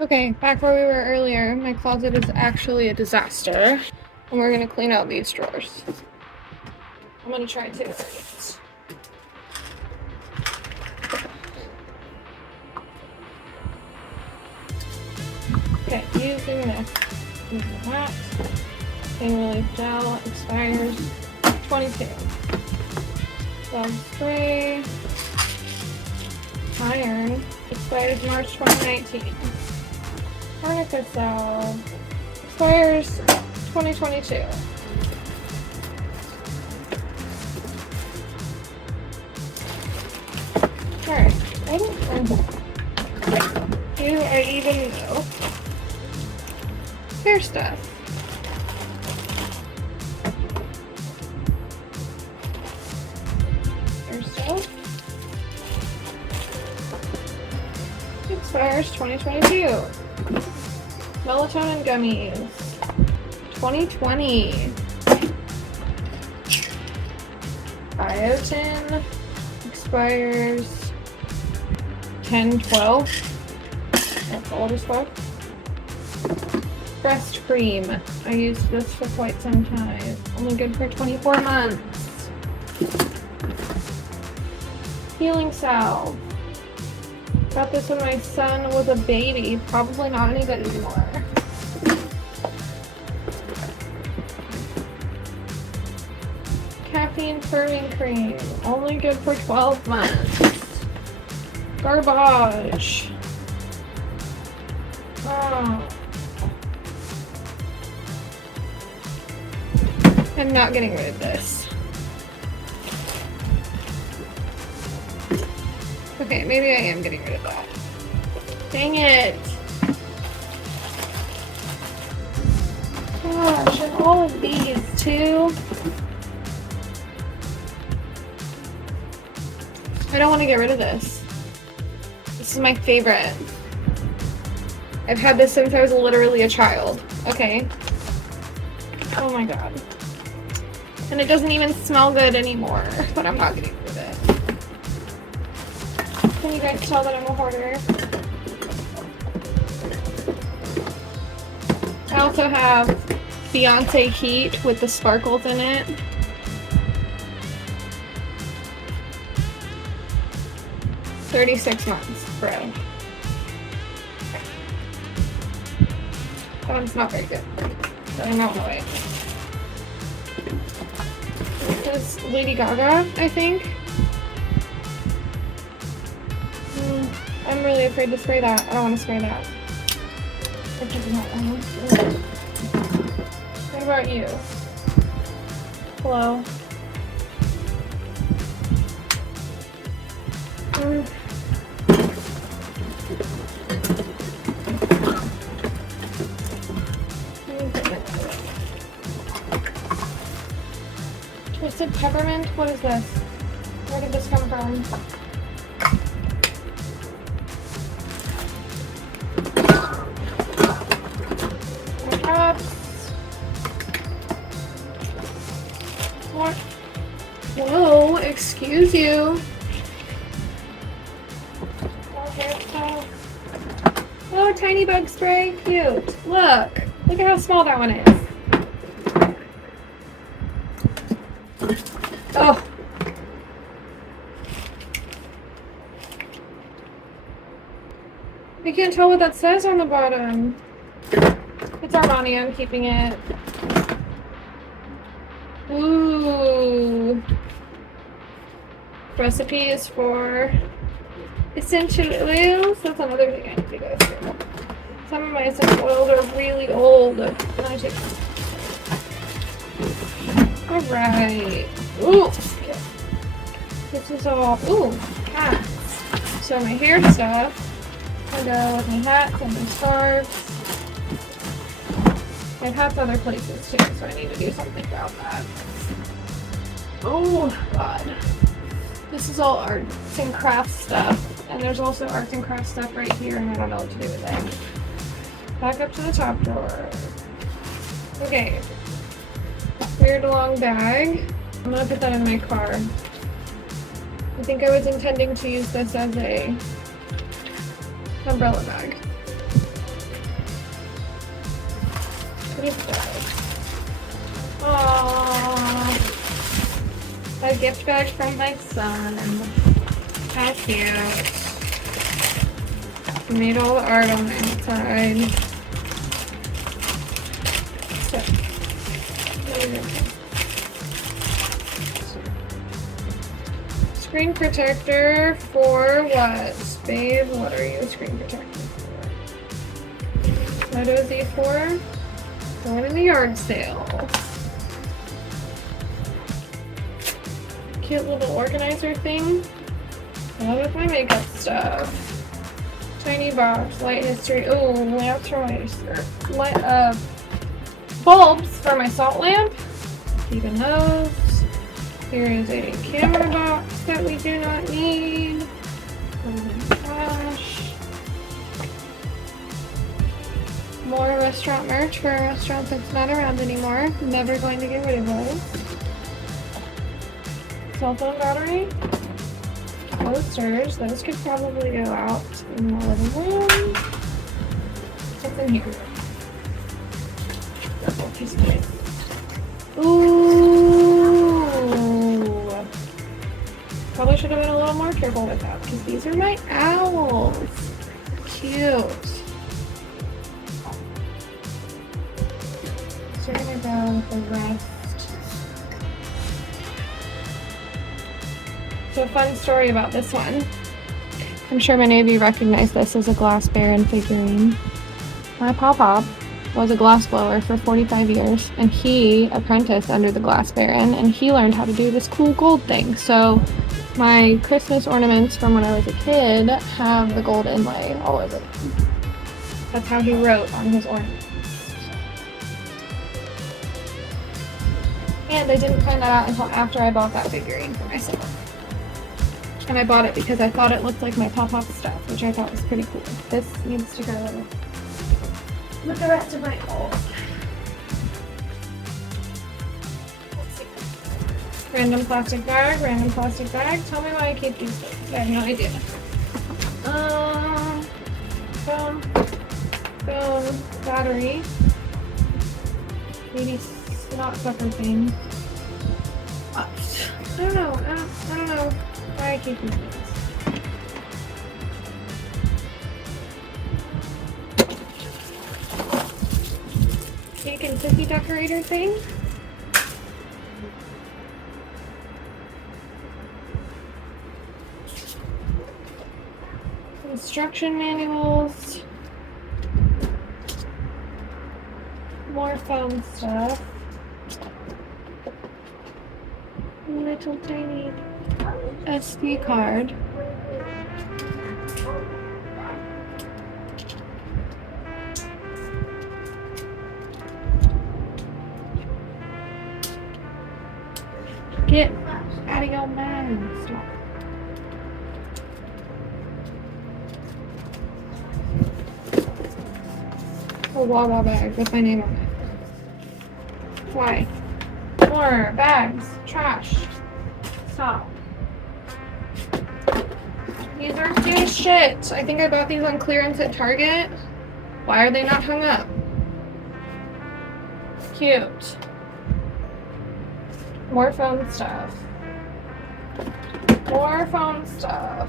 Okay, back where we were earlier, my closet is actually a disaster. And we're gonna clean out these drawers. I'm gonna try to. Okay, using this. Using that. Pain Relief Gel expires 22. Dog spray. Iron expires March 2019. Arnica salve expires 2022. Alright, I don't know. Do I even know? Hair stuff. Hair stuff. Expires 2022. Melatonin gummies. 2020. Biotin expires 10/12. That's old as fuck. Breast cream. I used this for quite some time. Only good for 24 months. Healing salve. Got this when my son was a baby. Probably not any good anymore. Caffeine firming cream. Only good for 12 months. Garbage. Oh. I'm not getting rid of this. Okay, maybe I am getting rid of that. Dang it! Gosh, and all of these too. I don't want to get rid of this. This is my favorite. I've had this since I was literally a child. Okay. Oh my god. And it doesn't even smell good anymore, but I'm not getting rid of it. Can you guys tell that I'm a hoarder? I also have Fiance Heat with the sparkles in it. $36 months, bro. That one's not very good. Throwing that one away. This is Lady Gaga, I think. I'm really afraid to spray that. I don't want to spray that. What about you? Hello. Twisted peppermint? What is this? Where did this come from? What? Whoa, excuse you. Oh, tiny bug spray. Cute. Look. Look at how small that one is. Oh. I can't tell what that says on the bottom. It's Armani. I'm keeping it. Ooh. Recipes for essential oils. That's another thing I need to go through. Some of my essential oils are really old. And I take them. Alright. Ooh. Okay. This is all. Ooh. Hats. So my hair stuff. I go with my hats and my scarves. I have hats other places too, so I need to do something about that. Oh god. This is all arts and crafts stuff. And there's also arts and crafts stuff right here, and I don't know what to do with it. Back up to the top drawer. Okay. Weird long bag. I'm gonna put that in my car. I think I was intending to use this as a umbrella bag. gift bag. Aww. A gift bag from my son. How cute. He made all the art on the outside. So, screen protector for what? Babe, what are you a screen protector for? What is he for? Going in the yard sale. Cute little organizer thing. What with my makeup stuff? Tiny box, light history. Oh, lamps for my bulbs for my salt lamp. Even those. Here is a camera box that we do not need. Put it in the trash. More restaurant merch for a restaurant that's not around anymore. Never going to get rid of those. Cell phone battery. Posters. Those could probably go out in the living room. What's in here? Ooh. Probably should have been a little more careful with that because these are my owls. Cute. So we're gonna go with the rest. So a fun story about this one. I'm sure many of you recognize this as a glass baron figurine. My pop-pop was a glass blower for 45 years, and he apprenticed under the glass baron, and he learned how to do this cool gold thing. So my Christmas ornaments from when I was a kid have the gold inlay all over them. That's how he wrote on his ornaments. And I didn't find that out until after I bought that figurine for myself. And I bought it because I thought it looked like my pop-pop stuff, which I thought was pretty cool. This needs to go with the rest of my gold. Let's see. Random plastic bag, random plastic bag. Tell me why I keep these things. I have no idea. Phone, battery. Maybe snot sucker thing. I don't know. I don't know why I keep these things. Cake and cookie decorator thing. Instruction manuals. More phone stuff. Little tiny SD card. Get out of your mind. Stop. A Wawa bag with my name on it. Why? More bags. Trash. Stop. These are cute as shit. I think I bought these on clearance at Target. Why are they not hung up? Cute. More phone stuff. More phone stuff.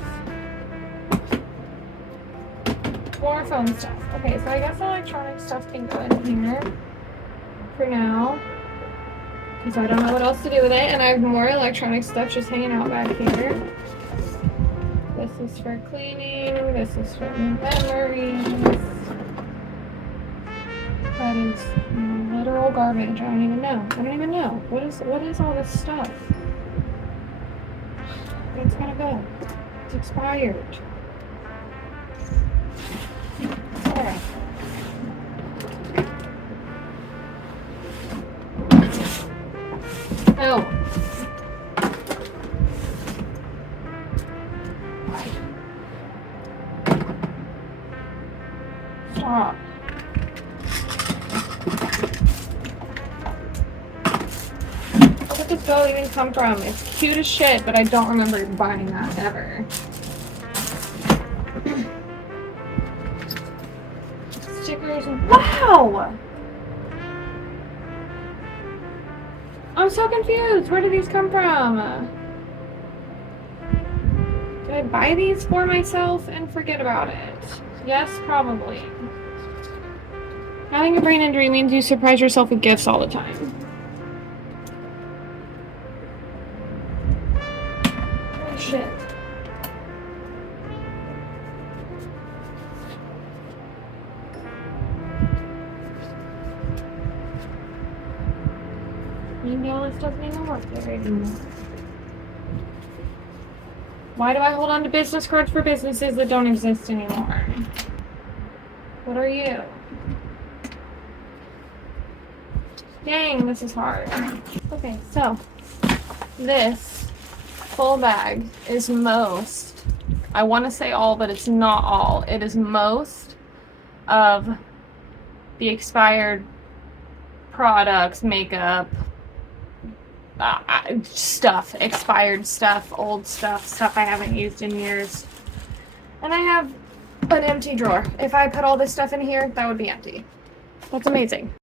More phone stuff. Okay, so I guess electronic stuff can go in here for now. Because I don't know what else to do with it. And I have more electronic stuff just hanging out back here. This is for cleaning. This is for memories. That is literal garbage. I don't even know. What is all this stuff? It's gotta go. It's expired. Alright. Oh. Stop. Where did this bow even come from? It's cute as shit, but I don't remember buying that ever. Stickers. Wow! I'm so confused. Where did these come from? Did I buy these for myself and forget about it? Yes, probably. Having a brain injury means you surprise yourself with gifts all the time. Oh, shit. Maybe all this doesn't even work there anymore. Why do I hold on to business cards for businesses that don't exist anymore? What are you? Dang, this is hard. Okay, so this full bag is most, I want to say all, but it's not all. It is most of the expired products, makeup, stuff, expired stuff, old stuff I haven't used in years. And I have an empty drawer. If I put all this stuff in here, that would be empty. That's amazing.